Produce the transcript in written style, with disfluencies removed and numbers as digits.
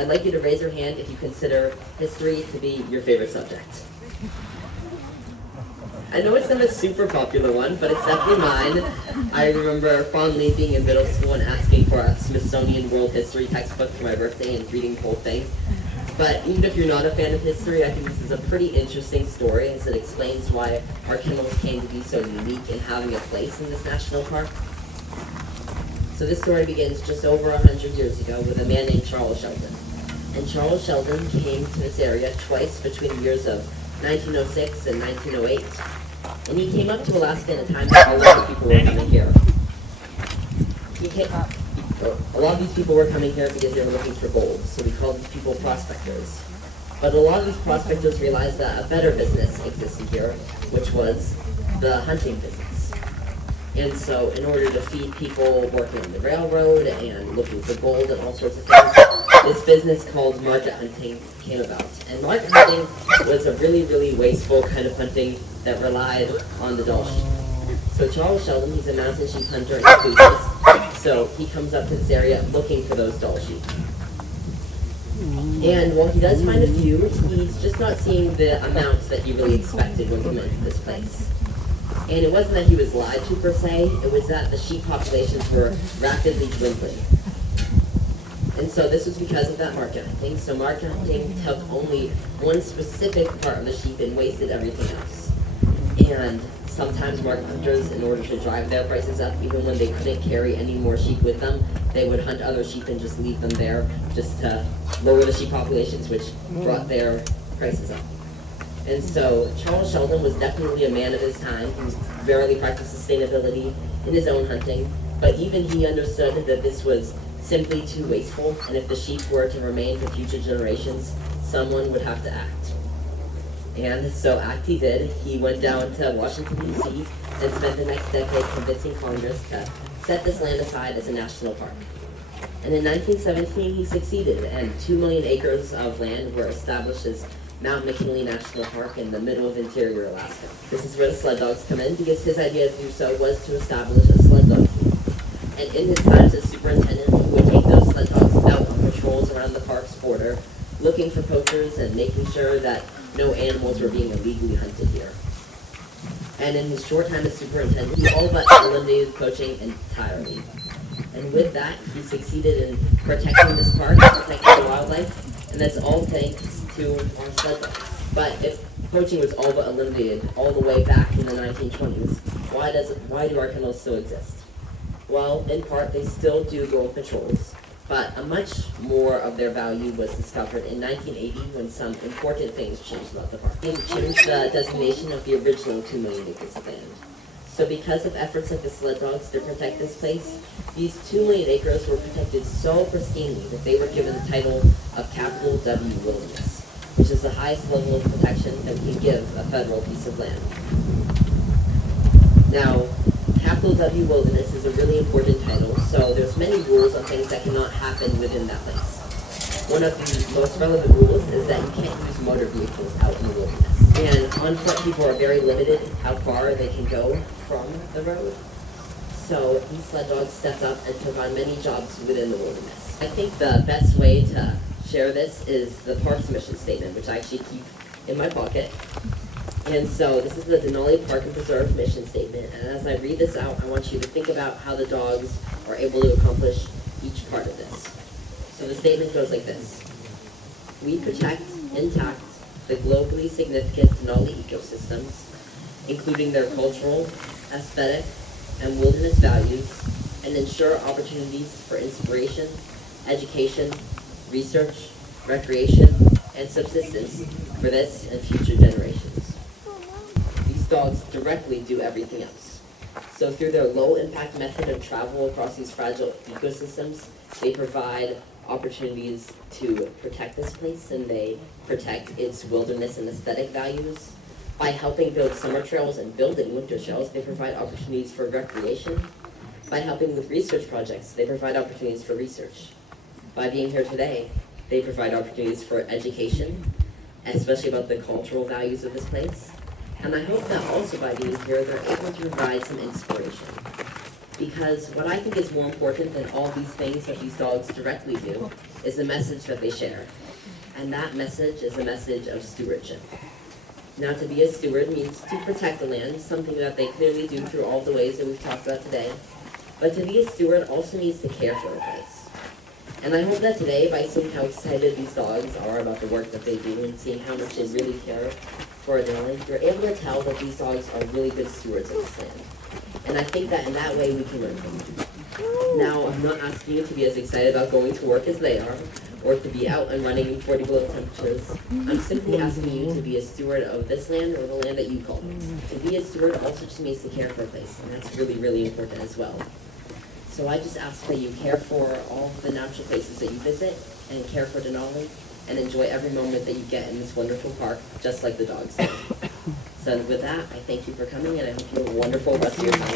I'd like you to raise your hand if you consider history to be your favorite subject. I know it's not a super popular one, but it's definitely mine. I remember fondly being in middle school and asking for a Smithsonian World History textbook for my birthday and reading the whole thing. But even if you're not a fan of history, I think this is a pretty interesting story as it explains why our kennels came to be so unique in having a place in this national park. So this story begins just over 100 years ago with a man named Charles Sheldon. And Charles Sheldon came to this area twice between the years of 1906 and 1908. And he came up to Alaska in a time that a lot of people were coming here. A lot of these people were coming here because they were looking for gold, so we called these people prospectors. But a lot of these prospectors realized that a better business existed here, which was the hunting business. And so in order to feed people working on the railroad and looking for gold and all sorts of things, this business called market hunting came about. And market hunting was a really, really wasteful kind of hunting that relied on the Dall sheep. So Charles Sheldon, he's a mountain sheep hunter and enthusiast, so he comes up to this area looking for those Dall sheep. And while he does find a few, he's just not seeing the amounts that he really expected when he went to this place. And it wasn't that he was lied to per se, it was that the sheep populations were rapidly dwindling. And so this was because of that market hunting. So market hunting took only one specific part of the sheep and wasted everything else. And sometimes market hunters, in order to drive their prices up, even when they couldn't carry any more sheep with them, they would hunt other sheep and just leave them there just to lower the sheep populations, which brought their prices up. And so Charles Sheldon was definitely a man of his time. He rarely practiced sustainability in his own hunting, but even he understood that this was simply too wasteful, and if the sheep were to remain for future generations, someone would have to act. And so act he did. He went down to Washington, D.C. and spent the next decade convincing Congress to set this land aside as a national park. And in 1917, he succeeded, and 2 million acres of land were established as Mount McKinley National Park in the middle of interior Alaska. This is where the sled dogs come in, because his idea to do so was to establish a sled dog team. And in his time as superintendent, he would take those sled dogs out on patrols around the park's border, looking for poachers and making sure that no animals were being illegally hunted here. And in his short time as superintendent, he all but eliminated poaching entirely. And with that, he succeeded in protecting this park, protecting the wildlife, and that's all thanks to our sled dogs. But if poaching was all but eliminated all the way back in the 1920s, why do our kennels still exist? Well, in part, they still do go on patrols, but a much more of their value was discovered in 1980 when some important things changed about the park. They changed the designation of the original 2 million acres of land. So because of efforts of the sled dogs to protect this place, these 2 million acres were protected so pristinely that they were given the title of Capital W Wilderness, which is the highest level of protection that we can give a federal piece of land. Now, Capital W Wilderness is a really important title, so there's many rules on things that cannot happen within that place. One of the most relevant rules is that you can't use motor vehicles out in the wilderness. And on foot, people are very limited how far they can go from the road. So these sled dogs stepped up and took on many jobs within the wilderness. I think the best way to share this is the park's mission statement, which I actually keep in my pocket. And so this is the Denali Park and Preserve mission statement, and as I read this out, I want you to think about how the dogs are able to accomplish each part of this. So the statement goes like this: we protect intact the globally significant Denali ecosystems, including their cultural, aesthetic, and wilderness values, and ensure opportunities for inspiration, education, research, recreation, and subsistence for this and future generations. Dogs directly do everything else. So through their low-impact method of travel across these fragile ecosystems, they provide opportunities to protect this place, and they protect its wilderness and aesthetic values. By helping build summer trails and building winter trails, they provide opportunities for recreation. By helping with research projects, they provide opportunities for research. By being here today, they provide opportunities for education, especially about the cultural values of this place. And I hope that also by being here, they're able to provide some inspiration. Because what I think is more important than all these things that these dogs directly do is the message that they share. And that message is a message of stewardship. Now, to be a steward means to protect the land, something that they clearly do through all the ways that we've talked about today. But to be a steward also means to care for the place. And I hope that today, by seeing how excited these dogs are about the work that they do and seeing how much they really care for Denali, you're able to tell that these dogs are really good stewards of this land. And I think that in that way we can learn from them. Now, I'm not asking you to be as excited about going to work as they are, or to be out and running in 40 below temperatures. I'm simply asking you to be a steward of this land or the land that you call it. To be a steward also just means to care for a place, and that's really, really important as well. So I just ask that you care for all the natural places that you visit, and care for Denali, and enjoy every moment that you get in this wonderful park, just like the dogs do. So with that, I thank you for coming, and I hope you have a wonderful rest of your time.